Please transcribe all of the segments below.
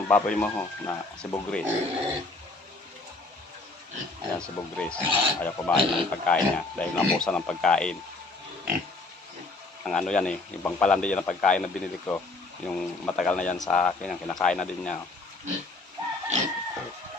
ng baboy mo ho, na si Bugris. Ayan si Bugris. Ayaw kumain ng pagkain niya dahil napusan ng pagkain. Ang ano yan eh, ibang palandi yan ang pagkain na binili ko. Yung matagal na yan sa akin, ang kinakain na din niya.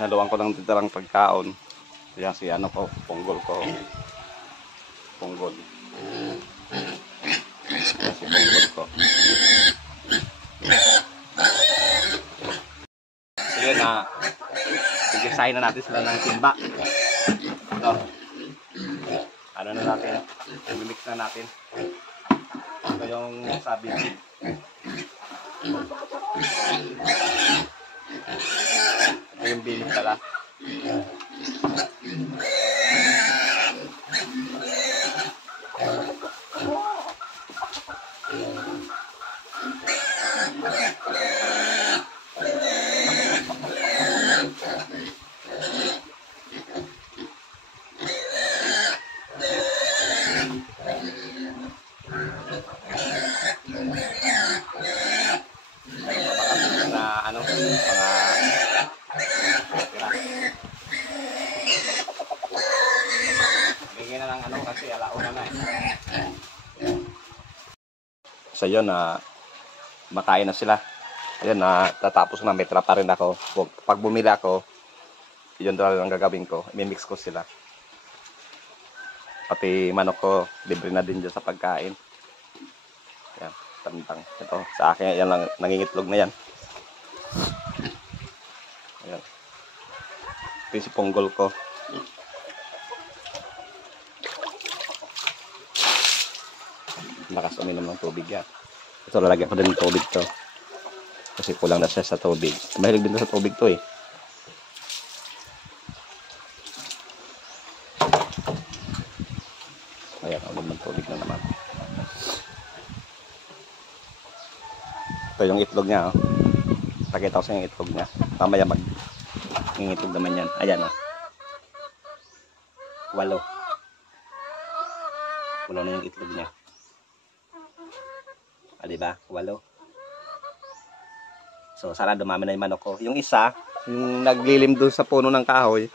Haluan ko ng titirang pagkaon. Ayan si ano ko, punggol ko. Punggol. Ayan si punggol ko. So yun na, sigisahin na natin sila ng timba. Ito. Ano na natin, i-mix na natin. Ito yung sabi. Ito yung bilis pala. Na ano, mga bigyan na lang ano kasi alauna na eh. So yun na makain na sila. Ayun na tatapos na, may tira pa rin ako. Pag bumili ako, yun daw ang gagawin ko, i-mix ko sila. Pati manok ko, libre na din dyan sa pagkain. Yan, tandang. Ito, sa akin, yan lang, nangingitlog na yan. Ayan. Ito yung si punggol ko. Lakas uminom ng tubig yan. Ito, lalagyan ko din ng tubig to. Kasi kulang na siya sa tubig. Mahilig din sa tubig to eh. Ayan, ulam ng tubig na naman. Ito yung itlog niya oh. Pakita ko sa yung itlog niya. Mamaya mag-itlog naman yan. Ayan oh. 8. Wala na yung itlog niya. Ah, diba? 8. So, sana dumami na yung manok ko. Yung isa, yung naglilim doon sa puno ng kahoy,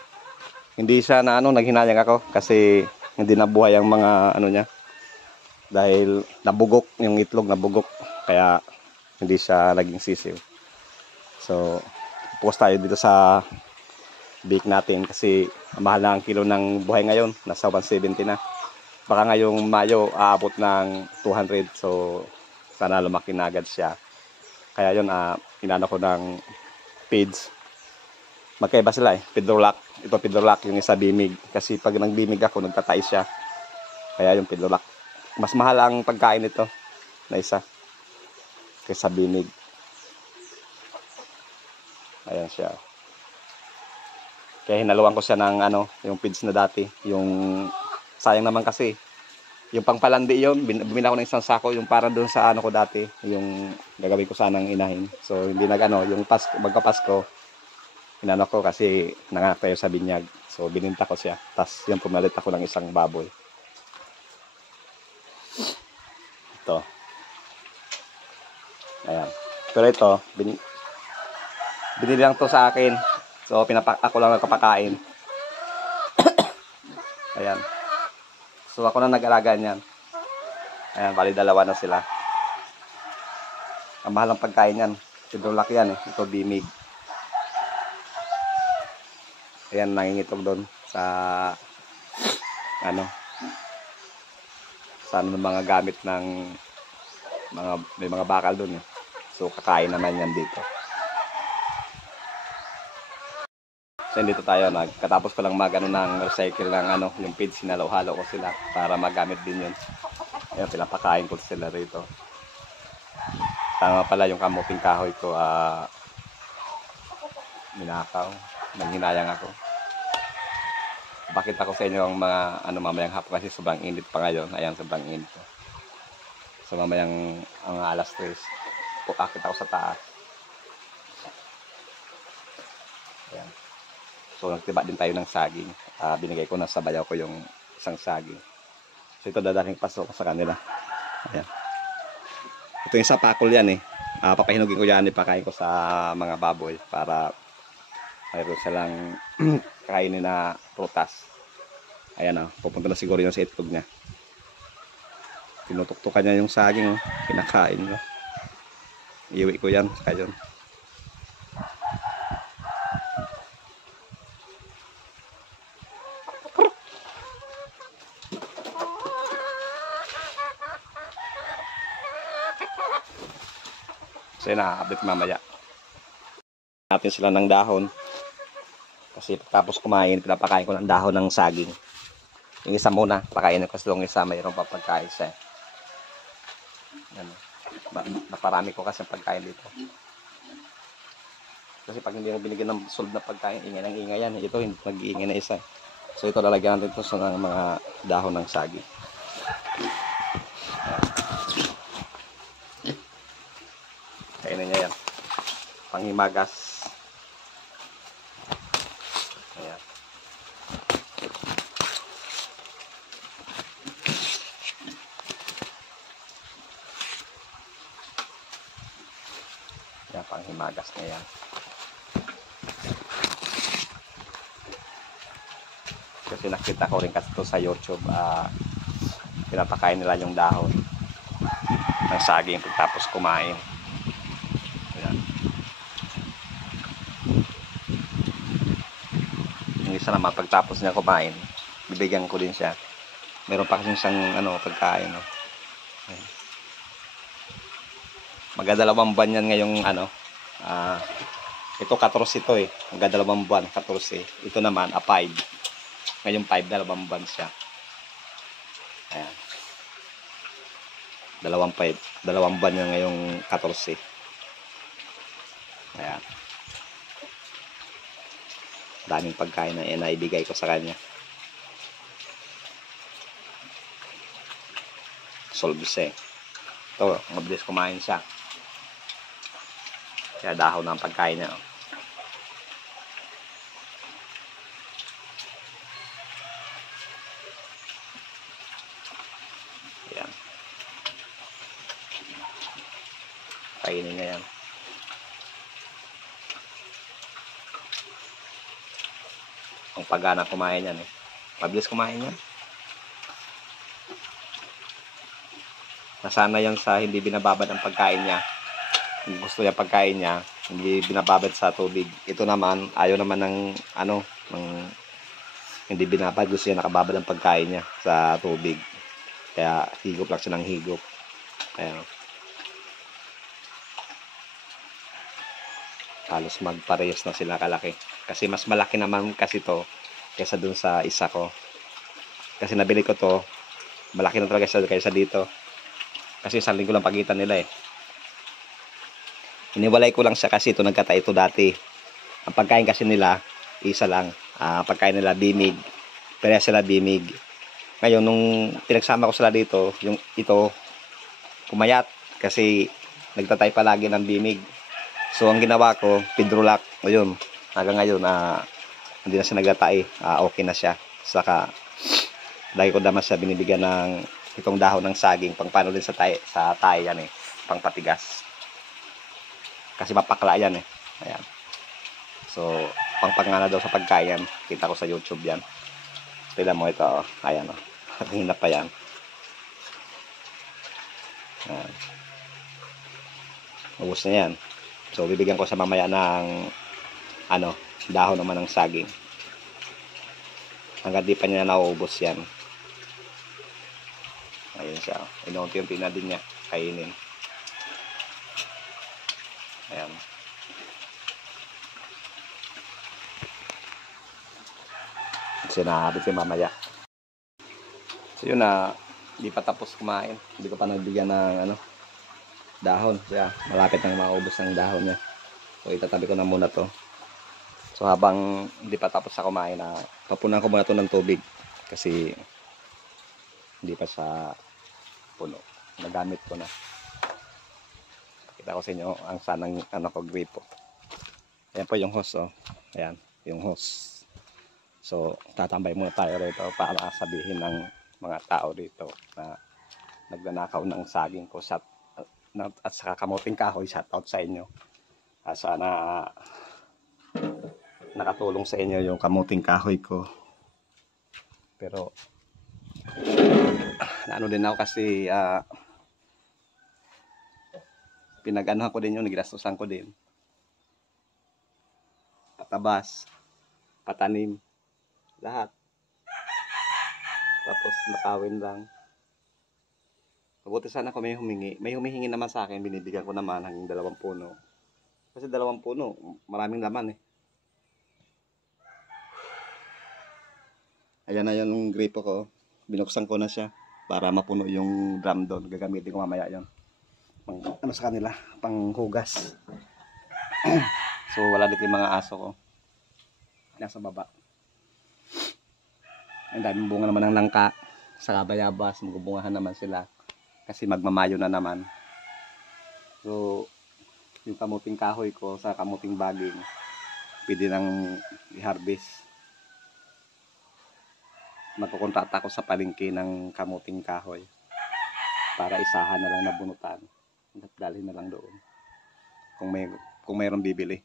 hindi siya na ano, naghinayang ako kasi hindi nabuhay ang mga ano niya. Dahil nabugok, yung itlog nabugok. Kaya hindi siya naging sisiw. So, post tayo dito sa bake natin kasi mahal na ang kilo ng buhay ngayon. Nasa 170 na. Baka ngayong Mayo aabot ng 200. So, sana lumaki na agad siya. Kaya yun, inano ko ng page. Magkaiba sila eh. Pedrolac. Ito Pedrolac, yung isa bimig. Kasi pag nagbimig ako, nagtatay siya. Kaya yung Pedrolac. Mas mahal ang pagkain nito na isa kaysa bimig. Ayan siya. Kaya hinaluan ko siya ng ano, yung page na dati. Yung sayang naman kasi. Yung pangpalandi yun, bumili ako ng isang sako, yung para doon sa ano ko dati, yung gagawin ko sanang inahin. So hindi nag-ano, yung magka-Pasko, inano ko kasi nanganak tayo sa binyag. So bininta ko siya, tapos yung pumalit ako ng isang baboy. Ito. Ayan. Pero ito, binili lang to sa akin. So ako lang nagkapakain. Ayan. So ako na nag-alaga niyan. Ayan, bali 2 na sila. Ang mahal ng pagkain yan. Pedrolac yan eh. Ito bimig. Ayan, nangingitlog doon sa ano sa ano, mga gamit ng may mga bakal doon eh. So kakain naman yan dito. So dito tayo, katapos ko lang magano ng recycle ng ano, yung feeds, sinalo-halo ko sila para magamit din yun. Ayun, pinapakain ko sila rito. Tama pala yung kamuting kahoy ko, minakaw, nanghinayang ako. Bakit ako sa inyo ang mga ano mamayang hapon kasi sobrang init pa ngayon. Ayan, sobrang init. So mamayang ang alas 3, akit ako sa taas. Ayan. So nagtiba din tayo ng saging. Binigay ko na sa bayaw ko yung isang saging. So ito dadaling pasok sa kanila. Ayan. Ito yung sapakol yan eh. papahinugin ko yan, ipakain ko sa mga baboy para mayroon silang kainin na prutas. Ayan o, pupunta na siguro yun sa itlog niya. Tinutuktukan niya yung saging, oh. Kinakain ko. Iuwi ko yan, saka yun. So yun na, update mamaya. Natin sila ng dahon. Kasi tapos kumain, pinapakain ko ng dahon ng saging. Yung isa muna, pakain ko kasi yung isa, mayroon pa pagkain siya. Ano, naparami ko kasi ang pagkain dito. Kasi pag hindi mo binigyan ng solve na pagkain, ingay ng ingay yan. Ito, hindi nag-iingay na isa. So ito, lalagyan natin ito sa mga dahon ng saging. Kainin niya yan. Panghimagas. Ayan. Yan, panghimagas niya yan. Kasi nakita ko rin kasi ito sa YouTube, pinapakain nila yung dahon ng saging pagtapos kumain. Ayan. Yung isa naman pagtapos niya kumain, bibigyan ko din siya. Meron pa kasi siyang pagkain. No? Magdadalawang buwan yan ngayong ito 14 ito eh. Magdadalawang buwan, 14. Ito naman 5. Ngayong 5, 2 buwan siya. Ayan. 2 buwan yan ngayong 14. Ayan. Daming pagkain na naibigay ko sa kanya. Solve siya. Ito, mabilis kumain siya. Kaya dahon ng pagkain niya. Ayan. Kainin niya yan. Ang pagana kumain yan eh. Mabilis kumain yan. Nasana yan sa hindi binababad ang pagkain niya. Kung gusto niya pagkain niya, hindi binababad sa tubig. Ito naman, ayaw naman ng hindi binabad. Gusto niya nakababad ang pagkain niya sa tubig. Kaya higop lang siya ng higop. Ayan. Halos magparehas na sila kalaki. Kasi mas malaki naman kasi to kaysa dun sa isa ko. Kasi nabili ko to, malaki na talaga kaysa dito. Kasi isang linggo lang pagitan nila eh. Iniwalay ko lang siya kasi ito nagkatay ito dati. Ang pagkain kasi nila, isa lang. Pagkain nila bimig. Pero sila bimig. Ngayon, nung pinagsama ko sila dito, yung ito, kumayat. Kasi nagtatay palagi ng bimig. So, ang ginawa ko, pidrolak. Ngayon, hanggang ngayon, hindi na siya nagtatay. Okay na siya. Saka, dahil ko naman siya binibigyan ng itong dahon ng saging. Pangpano din sa tayo yan eh. Pangpatigas. Kasi mapakla yan eh. Ayan. So, pangpangana daw sa pagkain. Kita ko sa YouTube yan. Tignan mo ito. Oh. Ayan o. Oh. Hinap pa yan. Ayan. Ubus na yan. So, bibigyan ko sa mamaya ng dahon naman ng saging. Hanggang di pa niya nauubos yan. Ayun siya. Inunti-unti na din niya. Kainin. Ayan. Sinahabit si mamaya. So yun na, hindi pa tapos kumain. Hindi ko pa nagbigyan ng dahon. Kaya malapit nang maubos ng dahon niya. So itatabi ko na muna to. So habang hindi pa tapos sa kumain, papunan ko muna to ng tubig. Kasi hindi pa sa puno. Nagamit ko na. Kita ko sa inyo ang sanang ko gripo. Ayan po yung hose oh. Ayan, yung hose. So tatambay muna tayo rito para sabihin ng mga tao dito na nagnanakaw ng saging ko. at saka kamuting kahoy, shoutout sa inyo. Sana nakatulong sa inyo yung kamuting kahoy ko. Pero ano din ako kasi pinag-anuhan ko din yun, nagirastusan ko din. Patabas, patanim, lahat. Tapos nakawin lang. Mabuti sana kung may humingi. May humihingi naman sa akin, binibigyan ko naman hanggang 2 puno. Kasi 2 puno, maraming laman eh. Ayan na yung gripo ko. Binuksan ko na siya para mapuno yung drum doon. Gagamitin ko mamaya yun. Ano sa kanila? Pang hugas. So wala dito yung mga aso ko. Nasa baba. Ang daming bunga naman ng langka. Sa bayabas, magbubungahan naman sila. Kasi magmamayo na naman. So, yung kamuting kahoy ko sa kamuting baging, pwede nang i-harvest. Magkukontrata ako sa palengke ng kamuting kahoy para isahan na lang na bunutan at dalhin na lang doon kung mayroong bibili.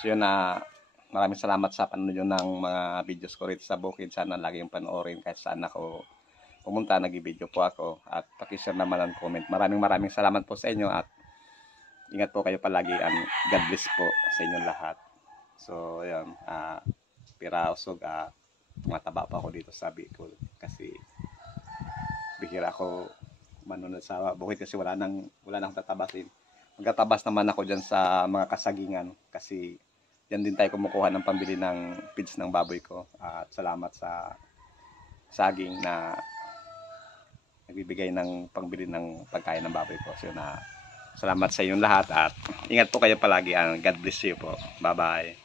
So yun na, maraming salamat sa panonood ng mga videos ko rito sa bukid. Sana lagi yung panoorin kahit saan ako pumunta, nag-video po ako at pakishare naman ang comment. Maraming salamat po sa inyo at ingat po kayo palagi and God bless po sa inyong lahat. So yun, pirausog, tumataba pa ako dito sa Bicol kasi bihira ako manunod sa bukid kasi wala nang tatabasin. Magtatabas naman ako dyan sa mga kasagingan kasi yan din tayo kumukuha ng pambili ng feeds ng baboy ko. At salamat sa saging na nagbibigay ng pangbili ng pagkain ng baboy ko. So na salamat sa inyong lahat at ingat po kayo palagi and God bless you po. Bye bye.